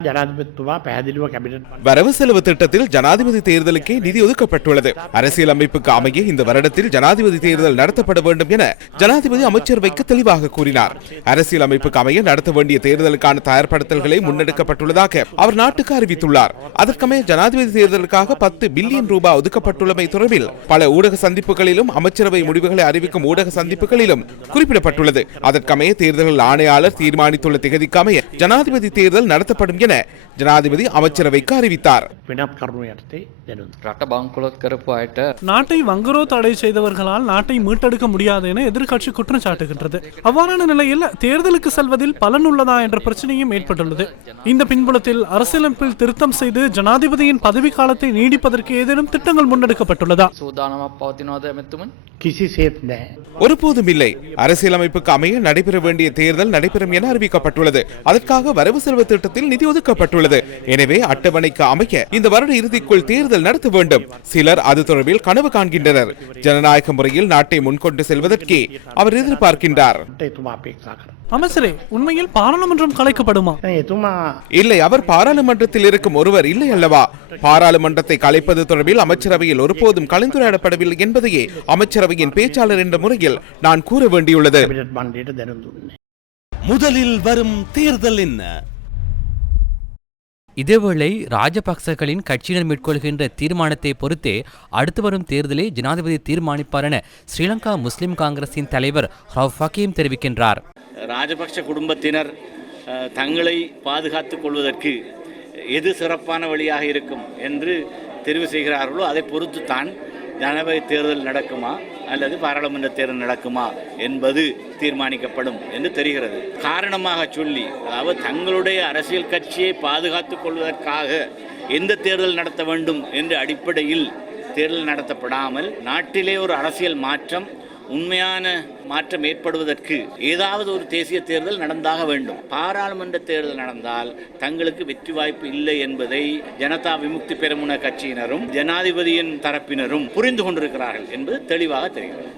ජනාධිපතිතුමා පැහැදිලිව කැබිනට් வரவு செலவு திட்டத்தில் ஜனாதிபதி தேர்தலுக்கே நிதி ஒதுக்கப்பட்டுள்ளது அரசியல் அமைப்புக்கு அமைய இந்த வருடத்தில் ஜனாதிபதி தேர்தல் நடத்தப்பட வேண்டும் என ஜனாதிபதி அமைச்சரவைக்கு தெளிவாக கூறினார் அரசியல் அமைப்புக்கு அமைய நடத்த வேண்டிய தேர்தலுக்கான தயார்படுத்தல்களை முன்னெடுக்கப்பட்டுள்ளதாக அவர் நாட்டுக்கு அறிவித்துள்ளார் அதற்கமைய ஜனாதிபதி தேர்தலுக்காக பத்து பில்லியன் ரூபாய் ஒதுக்கப்பட்டுள்ளமை தொடர்பில் பல ஊடக சந்திப்புகளிலும் அமைச்சரவை முடிவுகளை அறிவிக்கும் ஊடக சந்திப்புகளிலும் குறிப்பிடப்பட்டுள்ளது அதற்கமைய தேர்தல்கள் ஆணையாளர் தீர்மானித்துள்ள திகதிக்கு அமைய ஜனாதிபதி தேர்தல் நடத்தப்படும் என என ஜனாதிபதி அமைச்சரவைக்கு அறிவித்தார். நாட்டை வங்கரோ தடை செய்தவர்களால் நாட்டை மீட்டெடுக்க முடியாது என எதிர்கட்சி குற்றம் சாட்டுகின்றது அவ்வாறான நிலையில் தேர்தலுக்கு செல்வதில் பலன் உள்ளதா என்ற பிரச்சனையும் ஏற்பட்டுள்ளது. இந்த பின்புலத்தில் அரசியலமைப்பில் திருத்தம் செய்து ஜனாதிபதியின் பதவி காலத்தை நீடிப்பதற்கு ஏதேனும் திட்டங்கள் முன்னெடுக்கப்பட்டுள்ளதா? ஒருபோதும் இல்லை அரசியலமைப்புக்கு அமைய நடைபெற வேண்டிய தேர்தல் நடைபெறும் என அறிவிக்கப்பட்டுள்ளது. அதற்காக வரவு செலவு திட்டத்தில் நிதி ஒதுக்கப்பட்டுள்ளது. எனவே அட்டவணைக்கு அமைய இந்த வருட இறுதிக்குள் தேர்தல் நடத்த வேண்டும். சிலர் அது தொடர்பில் கனவு காண்கின்றனர். ஜனநாயக முறையில் நாட்டை முன்கொண்டு செல்வதற்கே அவர் எதிர்பார்க்கின்றார். அமைச்சரே உண்மையில் பாராளுமன்றம் கலைக்கப்படுமா? இல்லை அவர் பாராளுமன்றத்தில் இருக்கும் ஒருவர் இல்லை அல்லவா? பாராளுமன்றத்தை கலைப்பது தொடர்பில் அமைச்சரவையில் ஒருபோதும் கலந்துரையாடப்படவில்லை என்பதையே அமைச்சரவையின் பேச்சாளர் என்ற முறையில் நான் கூற வேண்டியுள்ளது. முதலில் வரும் தேர்தல் என்ன? இதேவேளை ராஜபக்சகளின் கட்சியினர் மேற்கொள்கின்ற தீர்மானத்தை பொறுத்தே அடுத்து வரும் தேர்தலை ஜனாதிபதி தீர்மானிப்பார் என ஸ்ரீலங்கா முஸ்லிம் காங்கிரசின் தலைவர் ரவ் ஹக்கீம் தெரிவிக்கின்றார். ராஜபக்ஷ குடும்பத்தினர் தங்களை பாதுகாத்துக் கொள்வதற்கு எது சிறப்பான வழியாக இருக்கும் என்று தெரிவு செய்கிறார்களோ அதை பொறுத்து தான் ஜனநாயக தேர்தல் நடக்குமா அல்லது பாராளுமன்ற தேர்தல் நடக்குமா என்பது தீர்மானிக்கப்படும் என்று தெரிகிறது. காரணமாக சொல்லி அதாவது தங்களுடைய அரசியல் கட்சியை பாதுகாத்துக் கொள்வதற்காக எந்த தேர்தல் நடத்த வேண்டும் என்ற அடிப்படையில் தேர்தல் நடத்தப்படாமல் நாட்டிலே ஒரு அரசியல் மாற்றம் உண்மையான மாற்றம் ஏற்படுவதற்கு ஏதாவது ஒரு தேசிய தேர்தல் நடந்தாக வேண்டும். பாராளுமன்ற தேர்தல் நடந்தால் தங்களுக்கு வெற்றி வாய்ப்பு இல்லை என்பதை ஜனதா விமுக்தி பெருமுன கட்சியினரும் ஜனாதிபதியின் தரப்பினரும் புரிந்து கொண்டிருக்கிறார்கள் என்பது தெளிவாக தெரிகிறது.